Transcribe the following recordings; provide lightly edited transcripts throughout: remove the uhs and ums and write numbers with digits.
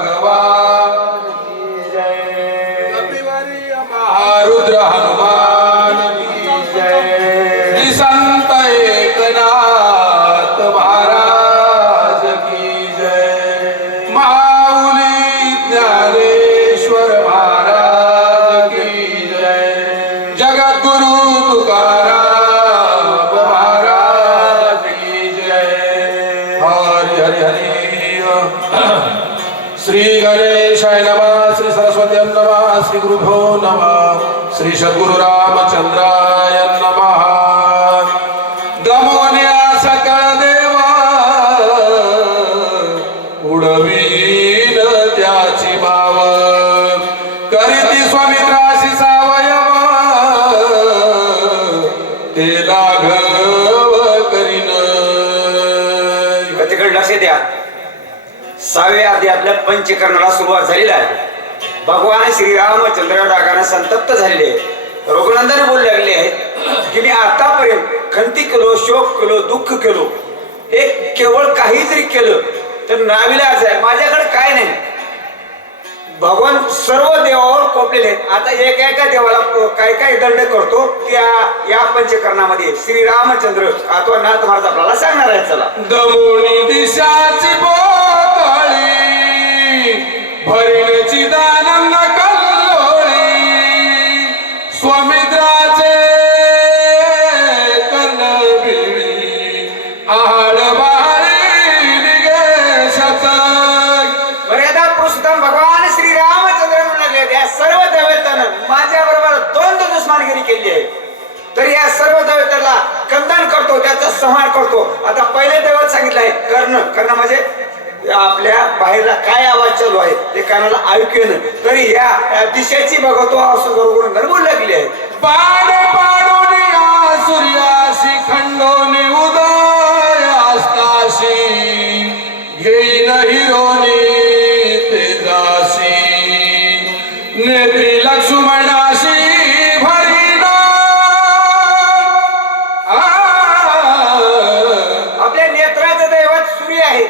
भगवान की जय। कपिवरी महारुद्र हनुमान की जय। श्री संत एकनाथ महाराज की जय। माऊली ज्ञानेश्वर महाराज की जय। जगद्गुरु तुकाराम महाराज की जय। हरि हरि हरि। श्री गणेशाय नमः। श्री सरस्वती नमः। श्री गुरुभ्यो नमः। श्री सद्गुरु रामचंद्राय नमः। दमोन्या सकळ देवा उडवीन त्याची माव करीती स्वामित्राशी सावयव ते लाघव करीन। गतीकडे लक्ष द्या. 6व्या अध्यायातल्या पंचकर्णाला सुरुवात झालेली आहे. भगवान श्रीरामचंद्र रागाने संतप्त झालेले रघुनंदन बोलू लागले आहेत की मी आतापर्यंत खंती केलो, शोक केलो, दुःख केलो, हे केवळ काही जरी केलं तर नाविलाज आहे, माझ्याकडे काय नाही. भगवान सर्व देवावर कोपलेले आहेत. आता एका देवाला काय काय दंड करतो त्या या पंचकर्णामध्ये श्रीरामचंद्र अथवा नाथ महाराज आपल्याला सांगणार आहेत. चला. दमोनी दिशाची बोकळी भरिणची दानंद कल्लोळी स्वामित्राचे कर्णबिळी आडवारी निघे शतक. मर्यादा पुरुषोत्तम भगवान श्रीरामचंद्र म्हणून लागले या सर्व दैवतानं माझ्या बरोबर द्वंद्व दुश्मनगिरी केली आहे. तर या सर्व दैवताला कंदन करतो, त्याचा संहार करतो. आता पहिले दैवत सांगितलं आहे कर्ण. कर्ण म्हणजे आपल्या बाहेरला काय आवाज चालू आहे ते कानाला ऐकू येणं. तरी या दिशेची बघतो असं बरोबर बोलू लागले आहे. पाड पाडोनी सूर्याशी खंडोनी उदय असताशी घेईन हिरोनी तेजाशी नेत्री लक्ष्मणाशी भरीन. आपल्या नेत्राचं दैवत सूर्य आहे.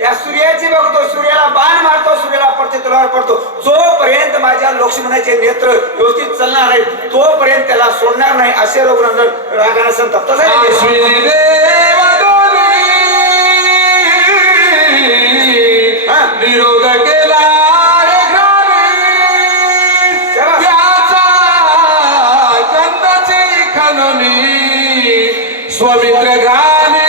या सूर्याची बघतो, सूर्याला बाण मारतो, सूर्याला पडते, तलवार पडतो. जोपर्यंत माझ्या लक्ष्मणाचे नेत्र व्यवस्थित चालणार नाही तोपर्यंत त्याला सोडणार नाही असे रघुनंदन रागाने संतप्त झाले. निरोध केला कंदाची खनोनी स्वामित्र घाली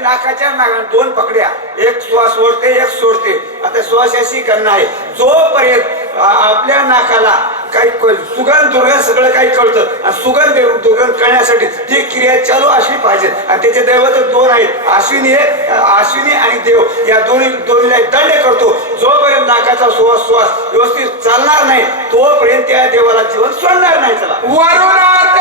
नाकाच्या दोन पकड्या, एक श्वास ओढते एक सोडते. आता श्वासाशी करणं आहे. जोपर्यंत आपल्या नाकाला काही सुगंध दुर्गंध सगळं काही कळतं आणि सुगंध दुर्गंध कळण्यासाठी ती क्रिया चालू असली पाहिजे. आणि त्याचे दैवत दोन आहेत, अश्विनी आणि देव. या दोन्हीला दंड करतो. जोपर्यंत नाकाचा श्वास व्यवस्थित चालणार नाही तोपर्यंत त्या देवाला जीवन सोडणार नाही. चला. वरुणात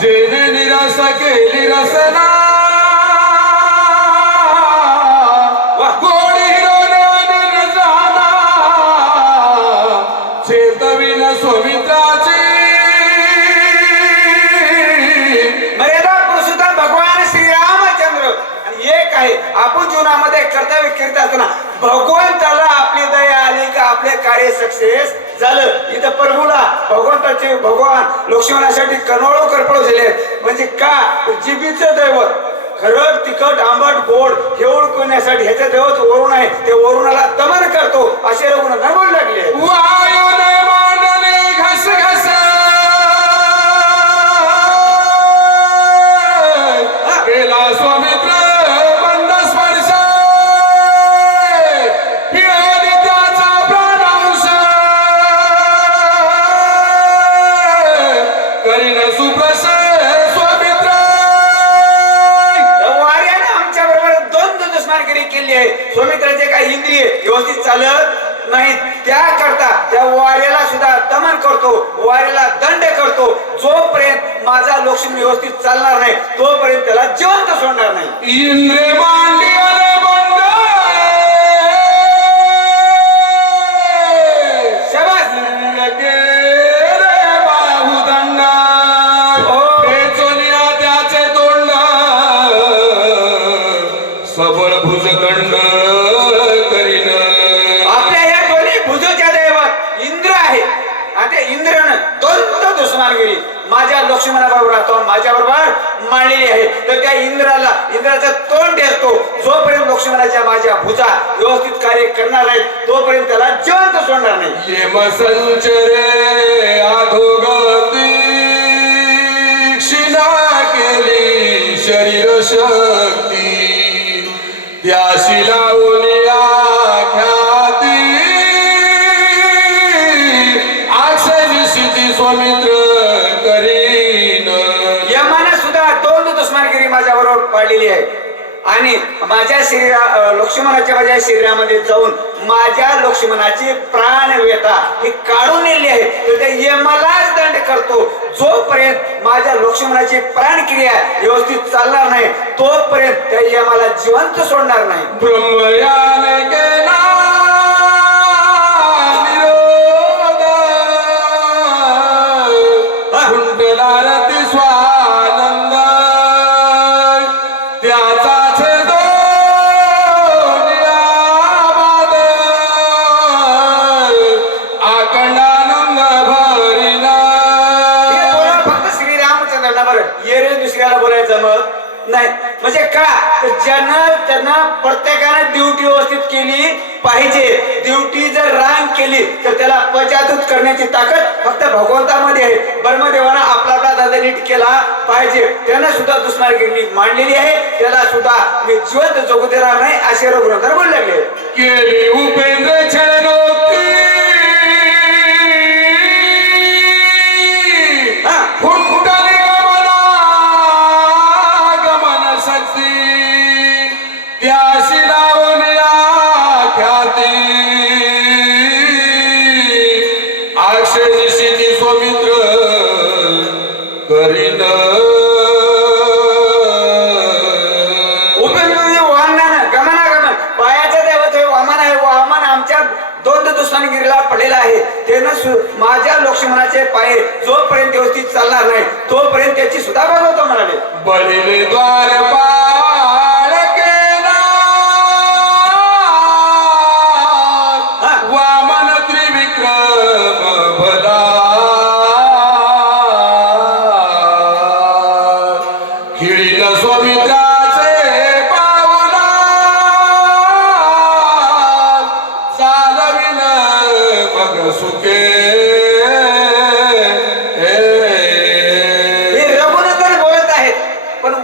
जेने निराश केली रसना गोडी हिरोने न जाना चेतविन स्वामित्राची. मर्यादा पुरुषोत्तम भगवान श्रीरामचंद्र. आणि एक आहे आपण जीवनामध्ये कर्तव्य करीत असताना भगवंताला आपली दया आली का आपले कार्य सक्सेस झालं. इथं प्रभूला भगवान लक्ष्मणासाठी कनोळो करपळ झाले. म्हणजे का जिबीचं दैवत खरं तिखट आंबट गोड हे ओळखण्यासाठी ह्याचं दैवत वरुण आहे. ते वरुणाला दमन करतो असे रघुनंदन बोलू लागले. वायुने मांडले घस घस केला स्वामित्र बंद स्पर्श हिराने त्याचा प्राणांश करीन सुप्रस स्वामित्र. वार्याने आमच्या बरोबर द्वंद्व दुश्मनगिरी केली आहे. स्वामित्राचे काही इंद्रिय व्यवस्थित चालत नाहीत त्याकरता त्या वार्याला सुद्धा दमन करतो, वार्याला दंड करतो. जोपर्यंत माझा लक्ष्मी व्यवस्थित चालणार नाही तोपर्यंत त्याला जिवंत सोडणार नाही. इंद्रे मांडी शबास. लक्ष्मणाबरोबर राहतो माझ्या बरोबर मांडलेली आहे. तर त्या इंद्राचं तोंड असतो जोपर्यंत लक्ष्मणाच्या माझ्या भुजा व्यवस्थित कार्य करणार नाहीत तोपर्यंत त्याला जिवंत सोडणार नाही. येम संचरे अधोगती क्षीणा केली शरीर शक्ती त्याशी लावली आख्याती अक्षय सिद्धी स्वामित्र करीन. यमाने सुद्धा दोन दुश्मनगिरी माझ्या बरोबर पाडलेली आहे आणि माझ्या माझ्या शरीरामध्ये जाऊन माझ्या लक्ष्मणाची प्राण व्यथा ही काढून नेली आहे. तर त्या यमालाच दंड करतो जोपर्यंत माझ्या लक्ष्मणाची प्राणक्रिया व्यवस्थित चालणार नाही तोपर्यंत त्या यमाला जिवंत सोडणार नाही. ब्रह्मयान केला निरोध कुंडलारती स्वानंद त्याचा छेद निराबाद आखंडानंद भरिला. हे बोला फक्त श्रीरामचंद्रांना बरं ये रे दुसऱ्याला बोलायचं मग नाही. म्हणजे का ज्यानं प्रत्येकाने ड्युटी व्यवस्थित केली पाहिजे. ड्युटी जर रांग केली तर त्याला पचादूत करण्याची ताकद फक्त भगवंतामध्ये आहे. ब्रह्मदेवानं आपला दादा नीट केला पाहिजे. त्यानं सुद्धा दुश्मनगिरी मांडलेली आहे. त्याला सुद्धा मी जिवंत जगू देणार नाही असे रघुनंदन बोलू लागले. केली उपेंद्र छळनोक्ती कुंडली गमन शक्ती त्याशी लावून ख्याती अक्षय सिद्धी स्वामित्र करीन. उपेंद्र वाहनानं गमनागमन पायाच्या देवत वामन आहे. वामन आमच्या दोन दुश्मनगिरीला पडलेला आहे. त्यानं माझ्या लक्ष्मणाचे पाय जोपर्यंत व्यवस्थित चालणार नाही तोपर्यंत त्याची सुद्धा बघवतो म्हणाले. बलिले द्वारपाळ केला वामन त्रिविक्रम भला खिळीन स्वामित्राचे पावला चालविन मग सुखे.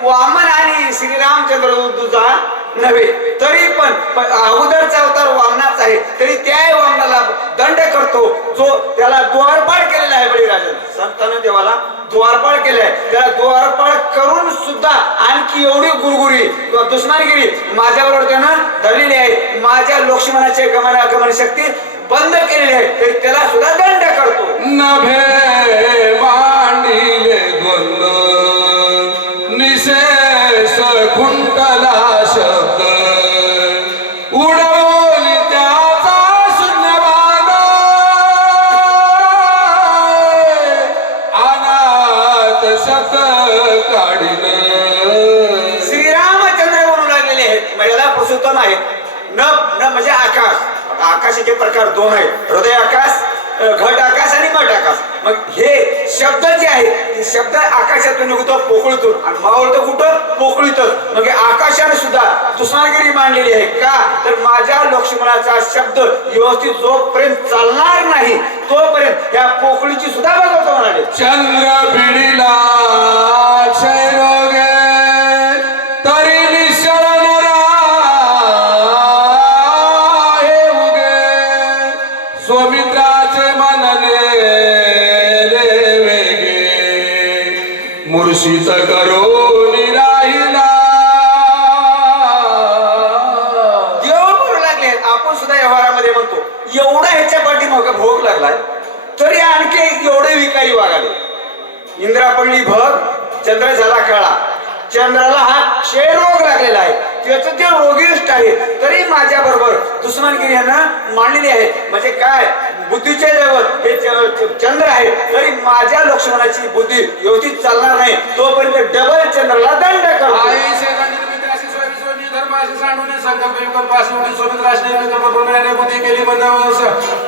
वामन आणि श्रीरामचंद्र तुझा नव्हे तरी पण अगोदरचा अवतार वामनाचा आहे तरी त्या वामनाला दंड करतो जो त्याला द्वारपाळ केलेला आहे. बळीराजन संतान देवाला द्वारपाळ केलाय. त्याला द्वारपाळ करून सुद्धा आणखी एवढी गुरगुरी किंवा दुश्मनगिरी माझ्याबरोबर त्यानं धरलेली आहे. माझ्या लक्ष्मणाचे गमन शक्ती बंद केलेली आहे तरी त्याला सुद्धा दंड करतो. नभे मांडिले द्वंद्व निशेष खुंटला शब्द उडवली त्याचा शून्यवाद अनाथ शब्द काढीन. श्रीरामचंद्र म्हणून लागलेले आहेत. मला पुरुषोत्तम आहे. न म्हणजे आकाश. आकाशाचे प्रकार दोन आहेत. हृदय आकाश घट आकाश आणि मठ आकाश. मग हे शब्द जे आहेत शब्द आकाशातून निघतो पोकळीतून आणि मावळतो कुठं पोकळीतच. मग आकाशाने सुद्धा दुश्मनगिरी मांडलेली आहे. का तर माझ्या लक्ष्मणाचा शब्द व्यवस्थित जोपर्यंत चालणार नाही तोपर्यंत या पोकळीची सुद्धा बघवतो म्हणाले. चंद्र भिडीला क्षयरोगे तरी निश्चळ हे उगे स्वामित्राचे मनने वेगे मुर्शीत करून राहिला. देव बोलू लागले. आपण सुद्धा व्यवहारामध्ये म्हणतो एवढा ह्याच्या पाठीमागे भोग लागलाय तरी आणखी एवढे विकारी वागाले. इंद्रा पडली भग चंद्र झाला काळा. चंद्राला हा क्षयरोग लागलेला आहे. त्याचं ते रोगिष्ट आहे तरी माझ्या बरोबर दुश्मनगिरी यानं मांडलेली आहे. म्हणजे काय बुद्धीचे दैवत हे चंद्र आहे तरी माझ्या लक्ष्मणाची बुद्धी व्यवस्थित चालणार नाही तोपर्यंत डबल चंद्राला दंड करतो.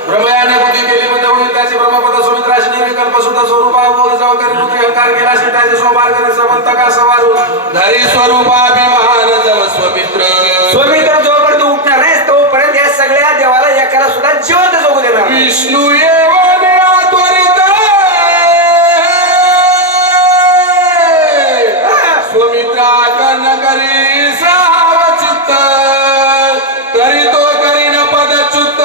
ब्रह्मयाने बुद्धी केली बंद त्याची ब्रह्मपद सुमित्राशी निर्विकल्प कल्पसुद्धा स्वरूपा बोल जाऊ करी रुद्री हंकार केला शिटाचे सोबार करी समंत का सवारून धरी स्वरूपाभिमान जव स्वमित्र स्वमित्र जोपर्यंत उठणार नाही तोपर्यंत या सगळ्या देवाला एकाला सुद्धा जिवंत जगू देणार. विष्णू येवने त्वरित स्वमित्रा कन करी सावचित्त तरी तो करीन पदच्युत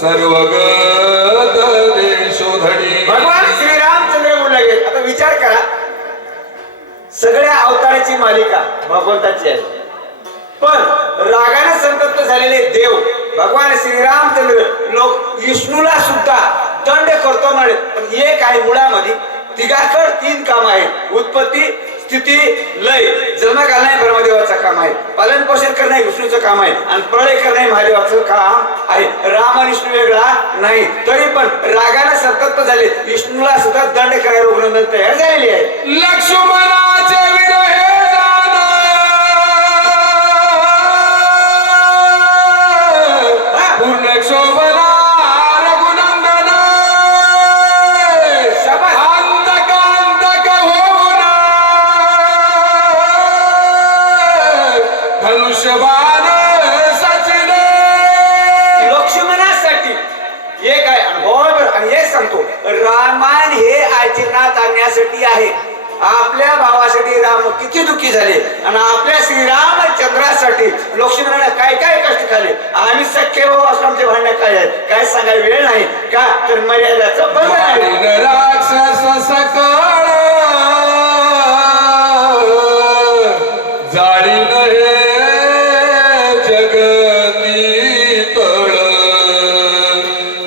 सर्वगत देशोधडी. भगवान श्रीरामचंद्र बोलला गेले. आता विचार करा सगळ्या अवताराची मालिका भगवंताची आहे पण रागाने संतप्त झालेले देव भगवान श्रीरामचंद्र लोक विष्णूला सुद्धा दंड करतो म्हणे. पण एक आहे मुळामध्ये तिघाकड 3 काम आहेत. उत्पत्ती स्थिती लय जन्म घालणे ब्रह्मदेवाचं काम आहे. पालन पोषण करणे विष्णूचं काम आहे आणि प्रलय करणे महादेवाचं काम आहे. राम आणि विष्णू वेगळा नाही. तरी पण रागाने संतप्त झाले विष्णूला सुद्धा दंड करायला रघुनंदन तयार झालेली आहे. लक्ष्मणाचे विरहे पूर्ण शोभना रघुनंदन अंतक होना धनुष्यबाण सचिन. लक्ष्मणासाठी एक आहे आणि एक सांगतो रामायण हे आचरणात आणण्यासाठी आहे. आपल्या भावासाठी राम किती दुःखी झाले आणि आपल्या श्रीरामचंद्रासाठी लक्ष्मणाने काय काय कष्ट खाल्ले. आम्ही सख्य भाऊ असं आमचे भांडण काय आहे काय सांगायला वेळ नाही का तर मर्यादाचं बंधन आहे. राक्षस सकळ जाळी नये जगती तळ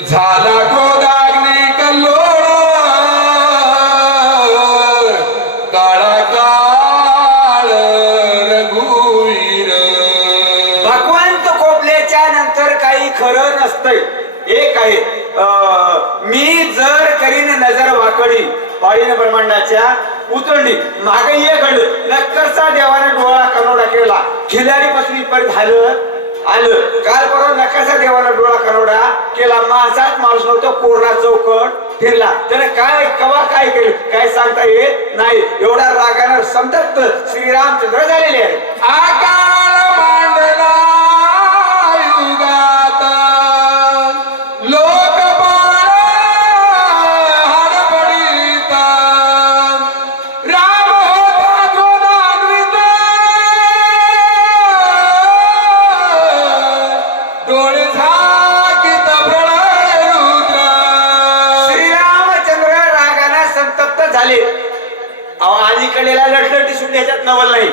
झाला क्रोधाग्नी कल्लोळ काळा काळ रघुवीर. भगवंत कोपल्याच्या नंतर काही खरं नसतंय. एक आहे मी जर करीन नजर वाकडी पाळीन ब्रह्मांडाच्या उतरली मागे एक घडलं नक्करचा देवाने डोळा कनोडा केला खिलारी पसरी पर झालं आलं. काल परवा नक्करचा देवाने डोळा कनोडा केला माणसात माणूस नव्हतं कोरोना चौकट फिरला त्याने काय कवा काय केलं काय सांगता येत नाही. एवढा रागाने संतप्त श्रीरामचंद्र झालेले आहे. आकाळ मांडला युगात लोकपाळ हडबडीत राम होता क्रोधान्वित डोळे झाकीत प्रलय रुद्र. श्रीरामचंद्र रागाने संतप्त झाले. अलीकडेला लटलटी सुटली ह्याच्यात नवल नाही.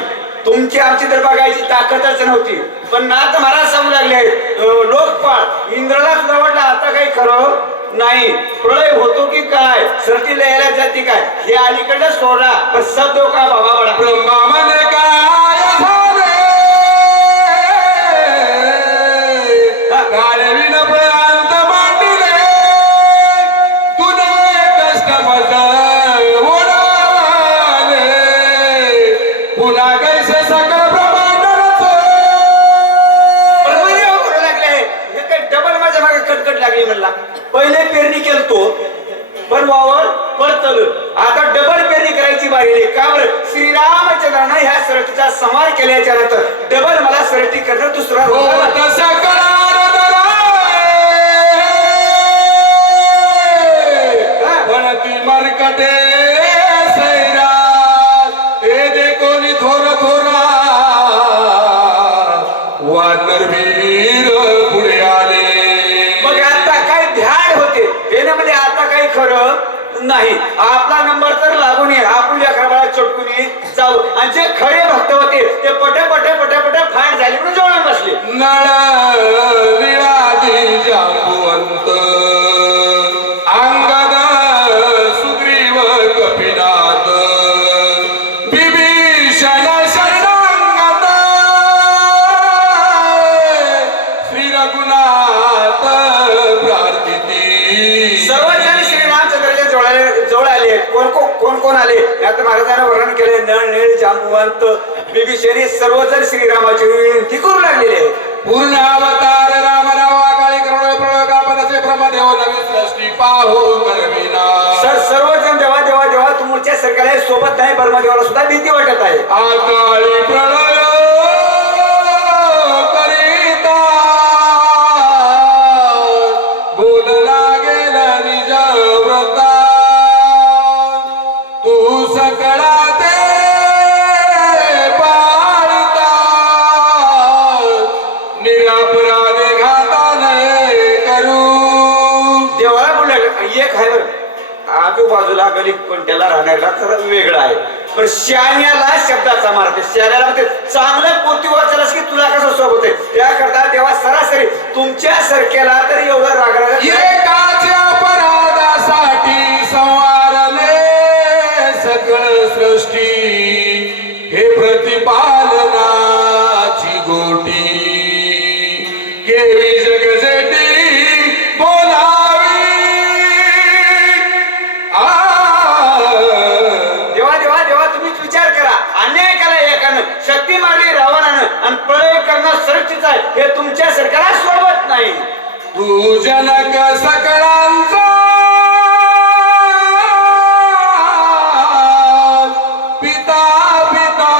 तुमची आमची तर बघायची ताकदच नव्हती पण नाथ महाराज सांगू लागले लोकपाळ इंद्राला सुद्धा वाटलं आता काही खरं नाही प्रलय होतो की काय सरती लयाला जाती काय हे अलीकडे सोडा पण सब का बाबा बडा ब्रह्मा म्हणे काय झाले गाडविन प्रांत मांडले तुने कष्ट मज ओढावले पुन्हा कैसे सकळ डबल माझ्या मागे कटकट लागली म्हणला. पहिले पेरणी केलतो पण वावर परतल आता डबल पेरणी करायची बारी आली. का बरं श्रीरामचंद्रानं ह्या सरटीचा संहार केल्याच्या नंतर डबल मला सरटी करणं दुसरा ती मरकटे सैरा ते दे कोणी थोर थोरा वानरवीर पुढे आले. मग आता काय ध्यान होते त्यामध्ये आता काही खरं नाही. आपला नंबर तर लागून ये आपण या खरबाळा चटकुनी जाऊ आणि जे खरे भक्त होते ते पटे पटे पटे पटे फाट झाले म्हणून जवळ बसले. नळ निळादी जांबुवंत अंगद सुग्रीव कपिनाथ विभीषण शरणांगत श्री रघुनाथ प्रार्थिती. सर्वजण श्रीरामचंद्राच्या जवळ आले. कोण कोण आले यात महाराजांना वर्णन केले. नळ नीळ जांबुवंत विभीषण सर्वजण श्रीरामाची विनंती करू लागलेले. पूर्ण अवतार राम राव काळी करुण प्रयोग आपदाचे ब्रह्मदेव नवी सृष्टी दृष्टी पाहो करविना सर्वजण जेव्हा जेव्हा जेव्हा तुमच्या सरकारला सोबत नाही ब्रह्मदेवाला सुद्धा भीती वाटत आहे. अकाळी प्रलय करिता बोल लागेल निज व्रता तू सकळा ते पाळता निरापराधे घाता नये करू. देवाला बोलला एक आहे बरं आजूबाजूला गली कोणत्याला राहण्याला तर वेगळा आहे, पण शहाण्याला शब्दाचा मार्ग शहाण्याला म्हणते चांगलं पोती वाचायलाच की तुला कसं सोबत आहे त्याकरता तेव्हा सरासरी तुमच्या सारख्याला तरी एवढं रागराग एकाच्या अपराधासाठी संवारले सकळ सृष्टी हे प्रतिपालनाची गोटी केवी जगजेटी बोलावी देवा देवा देवा तुम्हीच विचार करा. अन्याय केला एकानं, शक्ती मारली रावणानं आणि प्रलय करणं सुरक्षित आहे हे तुमच्या सरकारला सोडवत नाही. तू जनक सकळांचा पिता पिता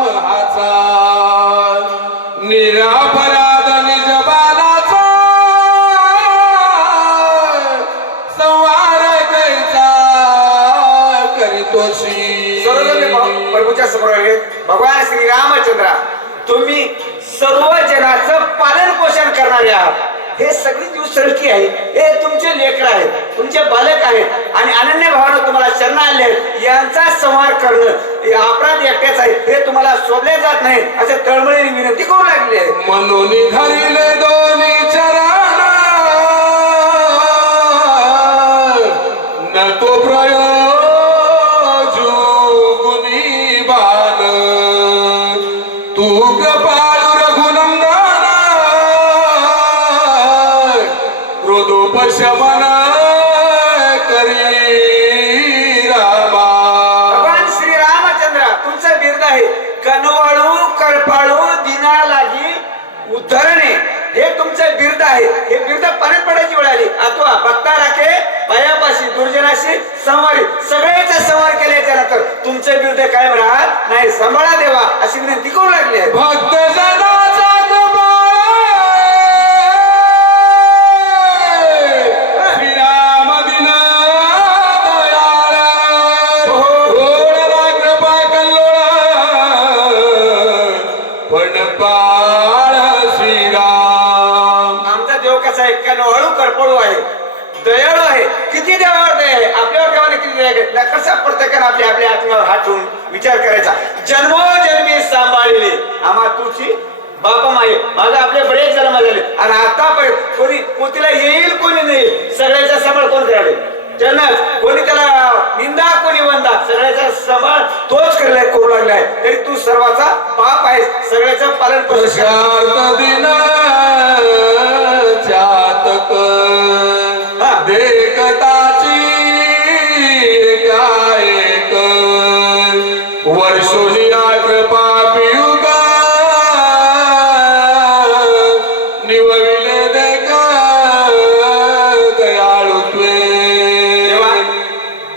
महाचा निरापराध निज बाणाचा संवार कैचा करीतोशी. सर्वजण प्रभूच्या समोर आले. भगवान श्री रामचंद्रा तुम्ही सर्व जनाचं पालन पोषण करणारे आहात. हे सगळी जीव सळकी आहे, हे तुमचे लेकर आहेत, तुमचे बालक आहेत आणि अनन्य भावानं तुम्हाला शरण आले आहेत. यांचा संहार करणं हे अपराध एकट्याच आहे हे तुम्हाला शोभले जात नाही असे तळमळीने विनंती करू लागले. म्हणून धरिले दोन्ही चरण नको प्रयोजु गुणी बाल तू कृपाळु रघुनंदन क्रोधोपशमन करी रामा. भगवान श्री रामचंद्र तुमचं बिरुद आहे कनवाळू करपाळू दिना लागी उद्धरणे हे तुमचं बिरुद आहे. हे बिरुद पाण्यात पडायची वेळ आली. अथवा भक्ता राखे पायापाशी दुर्जनाशी संवारी सगळ्याचा संवार केल्याच्या नंतर तुमचं बिरुद कायम राहत नाही. सांभाळा देवा अशी विनंती करू लागली आहे. भक्त जनाचा श्रीराम दिन दयाळ ओळला कृपा कल्लोळ पण पाळ श्रीराम. आमचा देव कसा आहे कनवाळू करपळू आहे दयाळू आहे. किती देवावर दया आहे आपल्यावर देवाने किती दया आहे कसा प्रत्येकाने आपल्या आपल्या आत्म्यावर हात ठेवून विचार करायचा. जन्मोजन्मी सांभाळलेले आम्हा तुझी बापा माये माझा आपले बरेच जन्म झाले आणि आतापर्यंत कोणी पोतीला येईल कोणी नाही. सगळ्याचा सांभाळ कोण करावे त्यांना कोणी त्याला निंदा कोणी वंदा सगळ्याचा सांभाळ तोच करू लागलाय. तरी तू सर्वाचा पाप आहेस सगळ्याचं पालन प्रशांत दिन चातक देखताची गायक वर्षोनी कृपा पियुग निवविले देख दयाळुत्वे.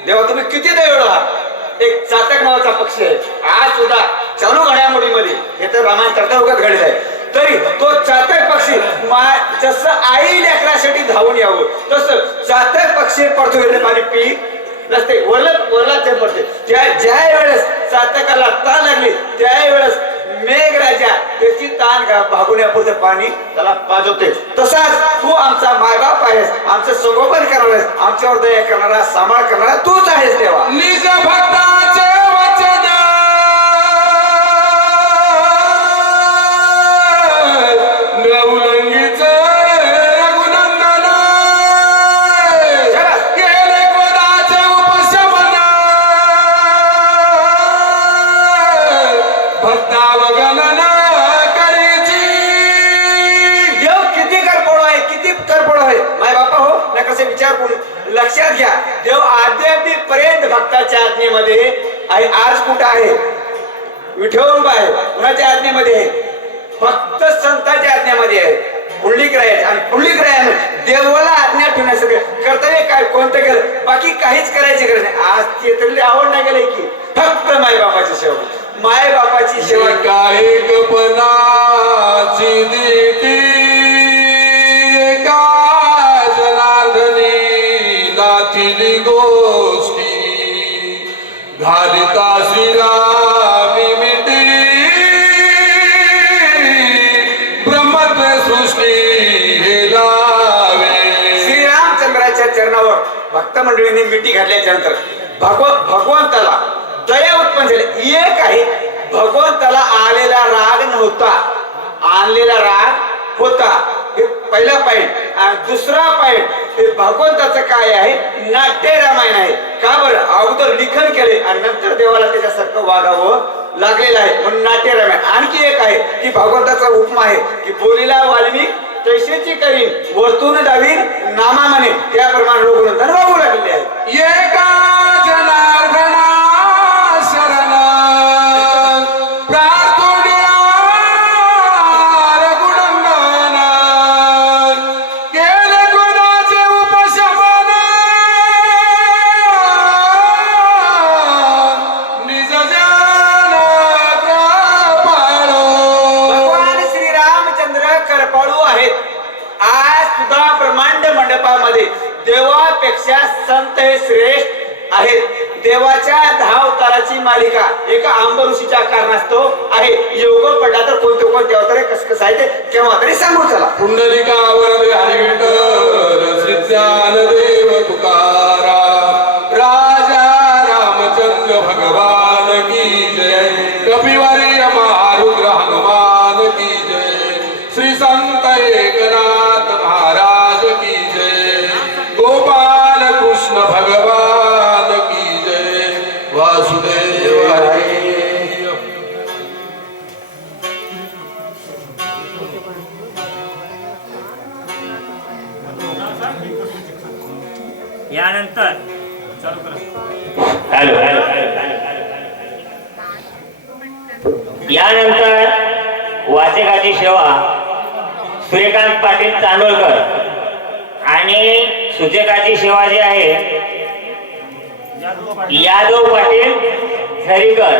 देवा तुम्ही किती दयाळू आहात. एक चातक नावाचा पक्षी आहे आज सुद्धा चालू घडामोडीमध्ये हे तर रामायण कर्तव्यात घडलं आहे तरी तो चातक पक्षी जसं आई लेकरासाठी धावून यावं तसं चातक पक्षी पडतो गेले पाणी पी नसते वरला ते पडते. ज्या वेळेस चातकाला ताण लागली त्यावेळेस मेघराजा त्याची ताण भागवण्यापुरतं पाणी त्याला पाजवते. तसाच तू आमचा मायबाप आहेस आमचं संगोपन करणार आहेस आमच्यावर दया करणारा सांभाळ करणारा तूच आहेस देवा. निज भक्ताचे वचन नवलंगीच रघुनंदन केले क्रोधाचे उपशमन भक्तावगणन करीची. देव किती करपोळ आहे किती करपोळ आहे माय बापा हो ना कसे विचार करून लक्षात घ्या. देव आद्यापी पर्यंत भक्ताच्या आज्ञेमध्ये आहे. आज कुठं आहे विठोबा आहे कुणाच्या आज्ञेमध्ये आहे फक्त संतांच्या आज्ञेमध्ये आहे. पुंडलिक राहायचं आणि पुंडलिक राहायला देवाला आज्ञा ठेवण्यासाठी कर्तव्य काय कोणतं केलं बाकी काहीच करायची गरज नाही. आज ते तरी आवड नाही गेलंय की फक्त मायबापाची सेवा मायबापाची सेवा काय गपनाची देती एका जनार्दनी नातीली गोष्टी घालिता श्रीरामी मिटी ब्रह्मत्व सृष्टी हे लावे. श्रीरामचंद्राच्या चरणावर भक्त मंडळींनी मिठी घातल्याच्या नंतर भगवंताला दया उत्पन्न झाली. एक आहे भगवंताला आलेला राग नव्हता, आणलेला राग होता. हे पहिला पॉइंट. आणि दुसरा पॉइंट हे भगवंताचं काय आहे नाट्य रामायण आहे. का बरं अगोदर लिखन केले आणि नंतर देवाला त्याच्यासारखं वागावं लागलेलं आहे म्हणून नाट्य रामायण. आणखी एक आहे की भगवंताचा उपमा आहे की बोलीला वाल्मिक तैसेची करीन वरतून डावीन नामा म्हणे त्याप्रमाणे रघुनंदन वागू लागलेले आहे. एका जनार्दना शरण प्रार्थुड्या रघुनंदन केले गुणाचे उपशमन निज ज्ञान कृपाळू. भगवान श्रीरामचंद्र कृपाळू आहेत. आज सुद्धा ब्रह्मांड मंडपामध्ये देवापेक्षा संत हे श्रेष्ठ आहेत. देवाच्या 10 अवताराची मालिका एका आंब ऋषीच्या कारणास्तव आहे. योग पडला तर कोणते अवतार कसं आहे ते केव्हा तरी सांगू चला. पुंडलिकावर हरी विठ्ठल श्री ज्ञानदेव तुकाराम राजा रामचंद्र भगवान की जय. कपिवारी महारुद्र हनुमान की जय. श्री संत एकनाथ महाराज की जय. गोपाल कृष्ण भगवान की जय. वासुदेव हरी. यानंतर यानंतर वाचकाची सेवा सूर्यकांत पाटील चांदोळकर आणि सूचकाची सेवा जी आहे यादव पाटील झरीकर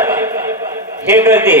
हे करते.